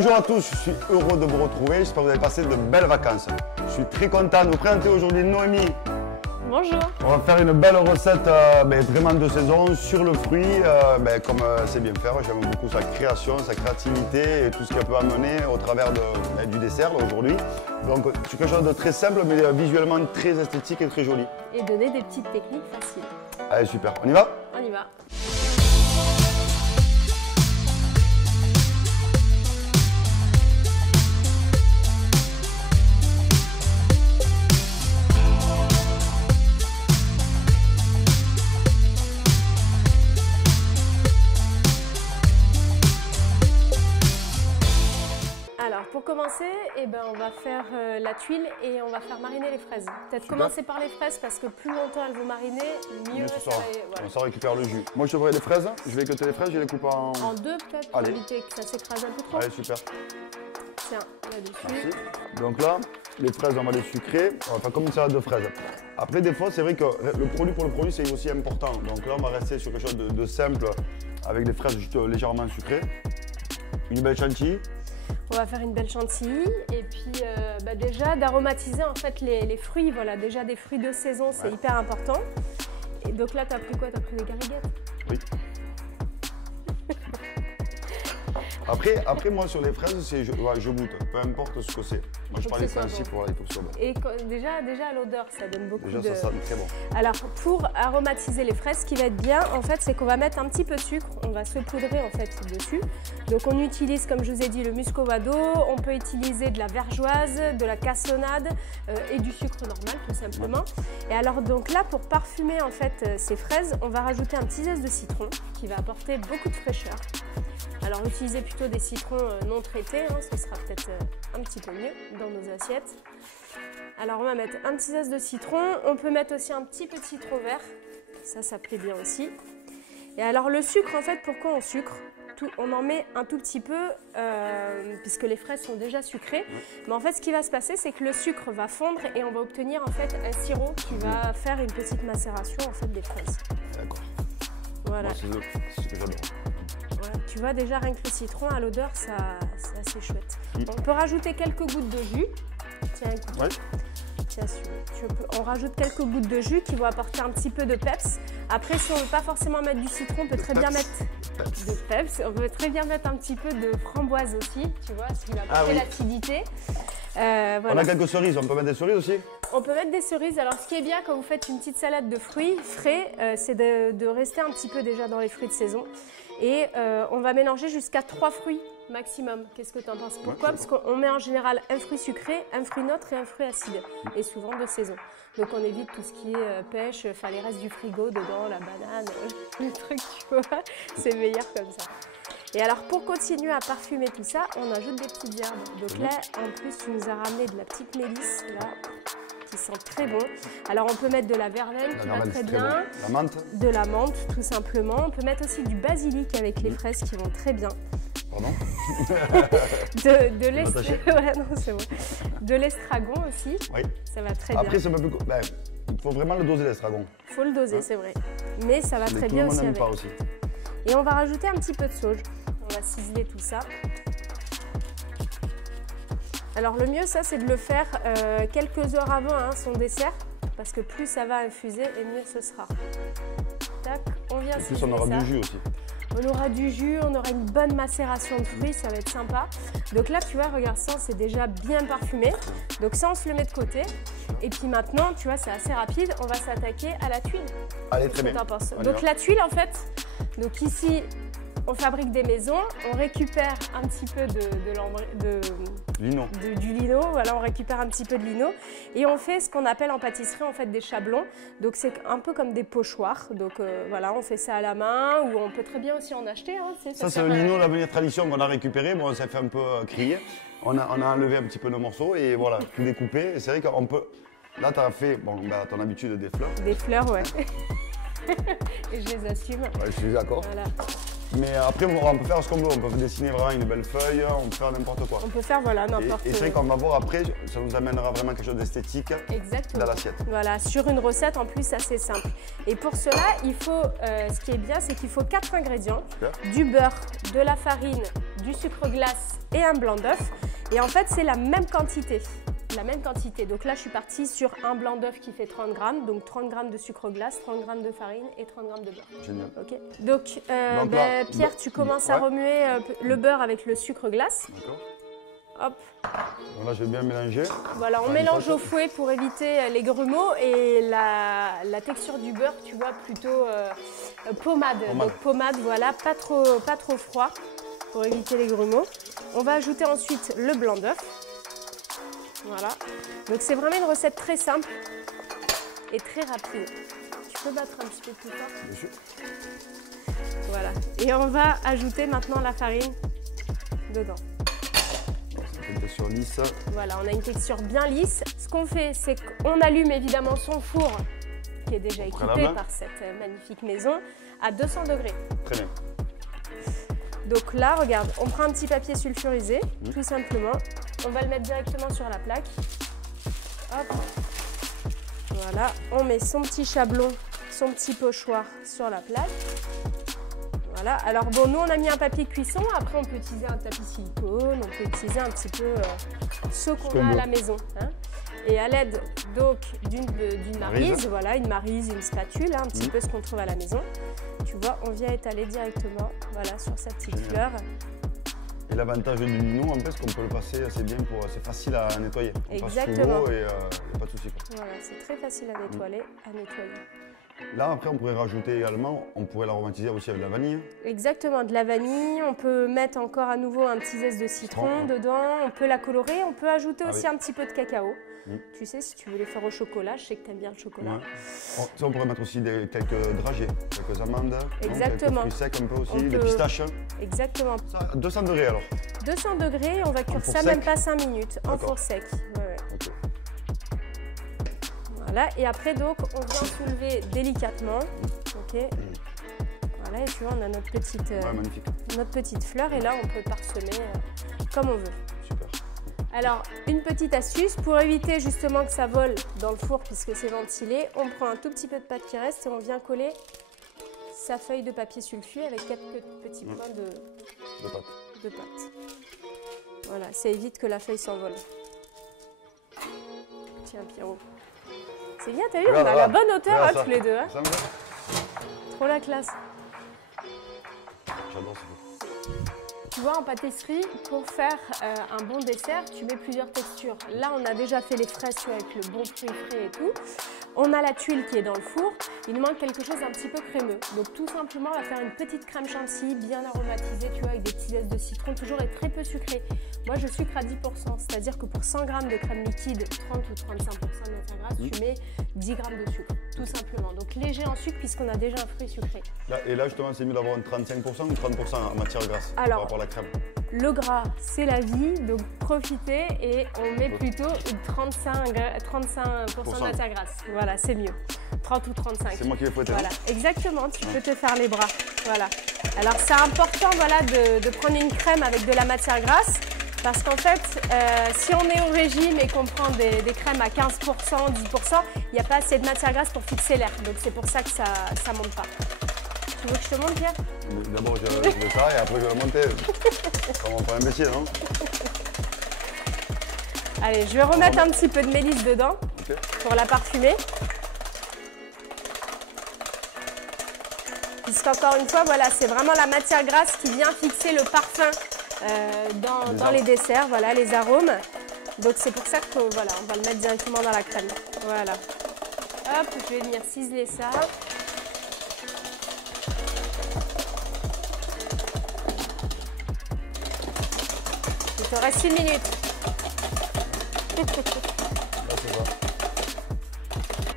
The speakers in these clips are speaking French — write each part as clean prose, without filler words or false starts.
Bonjour à tous, je suis heureux de vous retrouver. J'espère que vous avez passé de belles vacances. Je suis très content de vous présenter aujourd'hui Noémie. Bonjour. On va faire une belle recette vraiment de saison sur le fruit, comme c'est bien faire. J'aime beaucoup sa création, sa créativité et tout ce qu'elle peut amener au travers du dessert aujourd'hui. Donc c'est quelque chose de très simple mais visuellement très esthétique et très joli. Et donner des petites techniques faciles. Allez super, on y va? On y va. Alors pour commencer, on va faire la tuile et on va faire mariner les fraises. Peut-être commencer par les fraises parce que plus longtemps elles vont mariner, mieux ça va. Voilà. On s'en récupère le jus. Moi je ferai les fraises, je vais écouter les fraises, je les coupe en deux peut-être pour éviter que ça s'écrase un peu trop. Allez super. Tiens, là-dessus. Merci. Donc là, les fraises on va les sucrer, on va faire comme une salade de fraises. Après des fois c'est vrai que le produit pour le produit c'est aussi important. Donc là on va rester sur quelque chose de simple avec des fraises juste légèrement sucrées. Une belle chantilly. On va faire une belle chantilly et puis déjà d'aromatiser en fait les fruits. Voilà, déjà des fruits de saison, c'est hyper important. Et donc là, tu as pris quoi? Tu as pris des gariguettes? Oui. Après, moi sur les fraises, je goûte, peu importe ce que c'est. Moi je parle du principe, voilà, il faut que ce soit bon. Et déjà l'odeur, ça donne beaucoup déjà, ça sent très bon. Alors pour aromatiser les fraises, ce qui va être bien en fait, c'est qu'on va mettre un petit peu de sucre, on va saupoudrer en fait dessus. Donc on utilise, comme je vous ai dit, le muscovado, on peut utiliser de la vergeoise, de la cassonade et du sucre normal tout simplement. Et alors donc là, pour parfumer en fait ces fraises, on va rajouter un petit zeste de citron qui va apporter beaucoup de fraîcheur. Alors utilisez plutôt des citrons non traités, ce sera peut-être un petit peu mieux dans nos assiettes. Alors on va mettre un petit zeste de citron, on peut mettre aussi un petit peu de citron vert, ça plaît bien aussi. Et alors le sucre en fait, pourquoi on sucre? On en met un tout petit peu puisque les fraises sont déjà sucrées. Mais en fait ce qui va se passer c'est que le sucre va fondre et on va obtenir en fait un sirop qui va faire une petite macération en fait des fraises. D'accord. Voilà. Moi, c'est ce que j'adore. Ouais, tu vois déjà rien que le citron à l'odeur, c'est assez chouette. On peut rajouter quelques gouttes de jus. Tiens, écoute. Ouais. Tiens, on rajoute quelques gouttes de jus qui vont apporter un petit peu de peps. Après, si on ne veut pas forcément mettre du citron, on peut très bien mettre de peps. On peut très bien mettre un petit peu de framboise aussi, tu vois, ce qui va apporter l'acidité. Voilà. On a quelques cerises, on peut mettre des cerises aussi? On peut mettre des cerises. Alors, ce qui est bien quand vous faites une petite salade de fruits frais, c'est de rester un petit peu déjà dans les fruits de saison. Et on va mélanger jusqu'à 3 fruits maximum. Qu'est-ce que tu en penses? Pourquoi? Parce qu'on met en général un fruit sucré, un fruit neutre et un fruit acide. Et souvent de saison. Donc on évite tout ce qui est pêche, enfin les restes du frigo dedans, la banane, les trucs, tu vois. C'est meilleur comme ça. Et alors pour continuer à parfumer tout ça, on ajoute des petites herbes. Donc là, en plus, tu nous as ramené de la petite mélisse, là, qui sent très bon. Alors on peut mettre de la verveine qui va très bien. Bon. La menthe. De la menthe, tout simplement. On peut mettre aussi du basilic avec les fraises qui vont très bien. Pardon? De l'estragon aussi. Oui. Ça va très bien. Après, c'est un peu plus... il faut vraiment le doser, l'estragon. Il faut le doser, c'est vrai. Mais ça va très bien aussi avec. Aussi. Et on va rajouter un petit peu de sauge. On va ciseler tout ça. Alors le mieux, ça, c'est de le faire quelques heures avant son dessert. Parce que plus ça va infuser et mieux ce sera. Tac, on vient ciseler ça. En plus, on aura du jus aussi. On aura du jus, on aura une bonne macération de fruits, ça va être sympa. Donc là, tu vois, regarde ça, c'est déjà bien parfumé. Donc ça, on se le met de côté. Et puis maintenant, tu vois, c'est assez rapide, on va s'attaquer à la tuile. Allez, très bien. Donc la tuile, en fait, donc ici, on fabrique des maisons, on récupère un petit peu du lino, voilà, on récupère un petit peu de lino et on fait ce qu'on appelle en pâtisserie en fait des chablons. Donc c'est un peu comme des pochoirs. Donc voilà, on fait ça à la main ou on peut très bien aussi en acheter. Ça c'est le lino d'Avenir Tradition qu'on a récupéré. Bon, ça fait un peu crier. On a enlevé un petit peu nos morceaux et voilà, tout découpé. Et c'est vrai qu'on peut. Là, tu as fait, à ton habitude, des fleurs. Des fleurs, ouais. Et je les assume. Ouais, je suis d'accord. Voilà. Mais après, on peut faire ce qu'on veut. On peut dessiner vraiment une belle feuille, on peut faire n'importe quoi. On peut faire n'importe quoi. Et c'est vrai qu'on va voir après, ça nous amènera vraiment quelque chose d'esthétique dans l'assiette. Voilà, sur une recette en plus assez simple. Et pour cela, il faut, ce qui est bien, c'est qu'il faut 4 ingrédients. Super. Du beurre, de la farine, du sucre glace et un blanc d'œuf. Et en fait, c'est la même quantité. Donc là, je suis partie sur un blanc d'œuf qui fait 30 grammes. Donc 30 grammes de sucre glace, 30 grammes de farine et 30 grammes de beurre. Génial. Okay. Donc, Pierre, tu commences à remuer le beurre avec le sucre glace. D'accord. Hop. Donc là, je vais bien mélanger. Voilà, on mélange au fouet pour éviter les grumeaux et la texture du beurre, tu vois, plutôt pommade. Donc pommade, voilà, pas trop froid pour éviter les grumeaux. On va ajouter ensuite le blanc d'œuf. Voilà. Donc c'est vraiment une recette très simple et très rapide. Tu peux battre un petit peu plus fort? Bien sûr. Voilà. Et on va ajouter maintenant la farine dedans. Une texture lisse. Voilà, on a une texture bien lisse. Ce qu'on fait, c'est qu'on allume évidemment son four qui est déjà équipé par cette magnifique maison à 200 degrés. Très bien. Donc là, regarde, on prend un petit papier sulfurisé, tout simplement. On va le mettre directement sur la plaque. Hop. Voilà, on met son petit chablon, son petit pochoir sur la plaque. Voilà, alors bon, nous on a mis un papier de cuisson, après on peut utiliser un tapis silicone, on peut utiliser un petit peu ce qu'on a à la maison. Hein. Et à l'aide donc d'une maryse, voilà, une maryse, une spatule, hein, un petit peu ce qu'on trouve à la maison. Tu vois, on vient étaler directement voilà, sur cette petite fleur. Et l'avantage du lino, en fait, c'est qu'on peut le passer assez bien, c'est facile à nettoyer. On exactement. passe sous l'eau et il n'y a pas de souci. Voilà, c'est très facile à nettoyer. Là, après, on pourrait rajouter également, on pourrait l'aromatiser aussi avec de la vanille. Exactement, de la vanille. On peut mettre encore à nouveau un petit zeste de citron dedans. On peut la colorer. On peut ajouter aussi un petit peu de cacao. Tu sais, si tu veux les faire au chocolat, je sais que tu aimes bien le chocolat. Ouais. Ça, on pourrait mettre aussi quelques dragées, quelques amandes. Exactement. Quelques fruits secs un peu aussi, des pistaches. Exactement. Ça, 200 degrés alors. 200 degrés, on va cuire ça même pas 5 minutes, en four sec. Ouais. Okay. Voilà, et après donc, on vient soulever délicatement. Ok. Voilà, et tu vois, on a notre petite fleur, et là, on peut parsemer comme on veut. Super. Alors, une petite astuce, pour éviter justement que ça vole dans le four puisque c'est ventilé, on prend un tout petit peu de pâte qui reste et on vient coller sa feuille de papier sulfure avec quelques petits points de pâte. Voilà, ça évite que la feuille s'envole. Tiens, Pierrot. C'est bien, t'as vu, on a la bonne hauteur tous les deux. Hein. Trop la classe. J'adore ça. Tu vois, en pâtisserie, pour faire un bon dessert, tu mets plusieurs textures. Là, on a déjà fait les fraises avec le bon fruit frais et tout. On a la tuile qui est dans le four. Il nous manque quelque chose d'un petit peu crémeux. Donc, tout simplement, on va faire une petite crème chantilly bien aromatisée, tu vois, avec des petits zestes de citron, toujours et très peu sucré. Moi, je sucre à 10%, c'est-à-dire que pour 100 g de crème liquide, 30 ou 35% de matière grasse, tu mets 10 g de sucre, tout simplement. Donc, léger en sucre puisqu'on a déjà un fruit sucré. Et là, justement, c'est mieux d'avoir 35% ou 30% en matière grasse par rapport à la crème. Le gras, c'est la vie, donc profitez et on met plutôt 35% de matière grasse. Voilà, c'est mieux. 30 ou 35. C'est moi qui vais fouetter. Voilà, exactement, tu peux te faire les bras. Voilà. Alors, c'est important voilà, de prendre une crème avec de la matière grasse parce qu'en fait, si on est au régime et qu'on prend des crèmes à 15%, 10%, il n'y a pas assez de matière grasse pour fixer l'air. Donc, c'est pour ça que ça ne monte pas. Tu veux que je te montre, Pierre? D'abord, je fais ça et après, je vais monter. Comme on fait un métier, non? Allez, je vais remettre un petit peu de mélisse dedans pour la parfumer. Puisqu'encore une fois, voilà, c'est vraiment la matière grasse qui vient fixer le parfum dans les desserts, voilà, les arômes. Donc, c'est pour ça que voilà, on va le mettre directement dans la crème. Voilà. Hop, je vais venir ciseler ça. Il te reste 1 minute.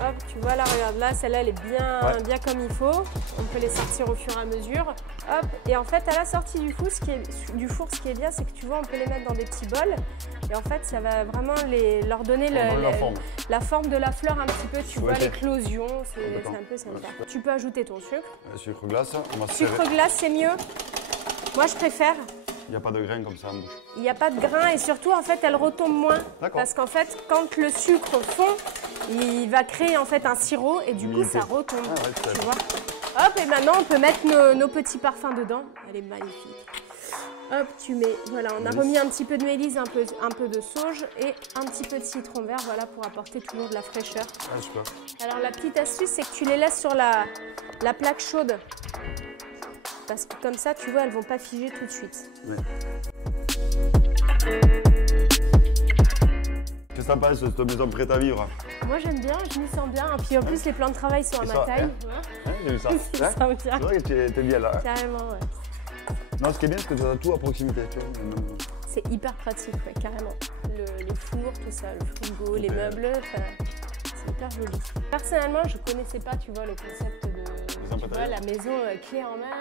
Hop, tu vois là, regarde là, celle-là elle est bien comme il faut. On peut les sortir au fur et à mesure. Hop, et en fait à la sortie du four, ce qui est bien, c'est que tu vois, on peut les mettre dans des petits bols. Et en fait, ça va vraiment leur donner la forme de la fleur un petit peu, tu vois, l'éclosion, c'est un peu sympa. Tu peux ajouter ton sucre. Sucre glace, sucre glace, c'est mieux. Moi, je préfère. Il n'y a pas de grains comme ça en bouche. Il n'y a pas de grains et surtout, en fait, elle retombe moins. Parce qu'en fait, quand le sucre fond, il va créer en fait un sirop et du coup, ça retombe. Tu vois. Hop, et maintenant, on peut mettre nos petits parfums dedans. Elle est magnifique. Hop, tu mets, voilà, on a remis un petit peu de mélisse, un peu de sauge et un petit peu de citron vert, voilà, pour apporter toujours de la fraîcheur. Ah, super. Alors la petite astuce, c'est que tu les laisses sur la plaque chaude. Parce que comme ça, tu vois, elles vont pas figer tout de suite. Oui. Qu'est-ce que t'en penses de cette maison prête à vivre? Moi j'aime bien, je m'y sens bien. Et puis en plus, les plans de travail sont à ma taille. J'ai vu ça. C'est vrai que tu es bien là. Carrément, ouais. Non, ce qui est bien, c'est que tu as tout à proximité. C'est hyper pratique, ouais, carrément. Les fours, tout ça, le frigo, les meubles, c'est hyper joli. Personnellement, je connaissais pas, tu vois, le concept de la maison clé en main.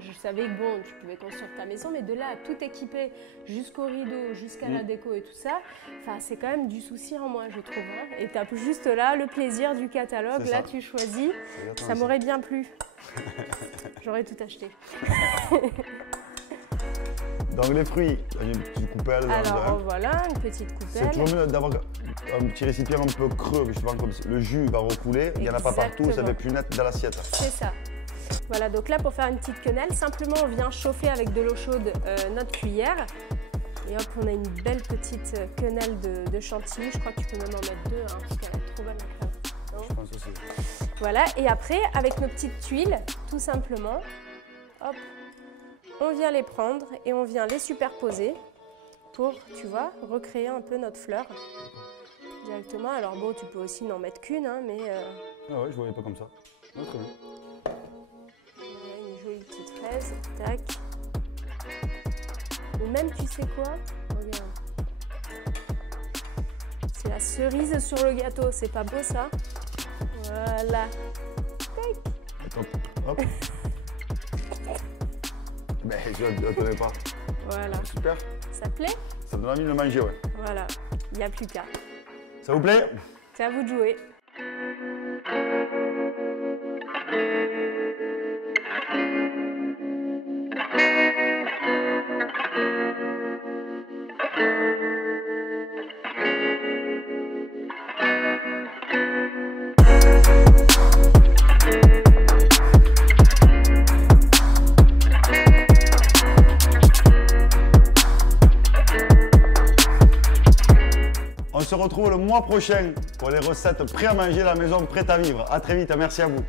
Je savais que bon, tu pouvais construire ta maison, mais de là à tout équiper jusqu'au rideau, jusqu'à la déco et tout ça, c'est quand même du souci en moins, je trouve. Hein. Et tu as juste là le plaisir du catalogue, là tu choisis. Ça m'aurait bien plu. J'aurais tout acheté. Donc les fruits, une petite coupelle. Alors voilà, une petite coupelle. C'est toujours mieux d'avoir un petit récipient un peu creux, justement comme le jus va recouler. Il n'y en a pas partout, ça va plus net dans l'assiette. C'est ça. Voilà, donc là pour faire une petite quenelle, simplement on vient chauffer avec de l'eau chaude notre cuillère. Et hop, on a une belle petite quenelle de chantilly. Je crois que tu peux même en mettre deux, hein, parce qu'elle est trop bonne. Je pense aussi. Voilà, et après, avec nos petites tuiles, tout simplement, hop, on vient les prendre et on vient les superposer pour, tu vois, recréer un peu notre fleur directement. Alors bon, tu peux aussi n'en mettre qu'une, hein, mais... Ah ouais, je voyais pas comme ça. Ah, très bien. Voilà, une jolie petite fraise, tac. Ou même, tu sais quoi? Regarde. C'est la cerise sur le gâteau, c'est pas beau ça? Voilà. Tac. Attends, hop. Mais je ne connais pas. Voilà. Super. Ça te plaît? Ça me donne envie de le manger, ouais. Voilà, il n'y a plus qu'à. Ça vous plaît? C'est à vous de jouer. On se retrouve le mois prochain pour les recettes prêtes à manger, la maison prête à vivre. À très vite, merci à vous.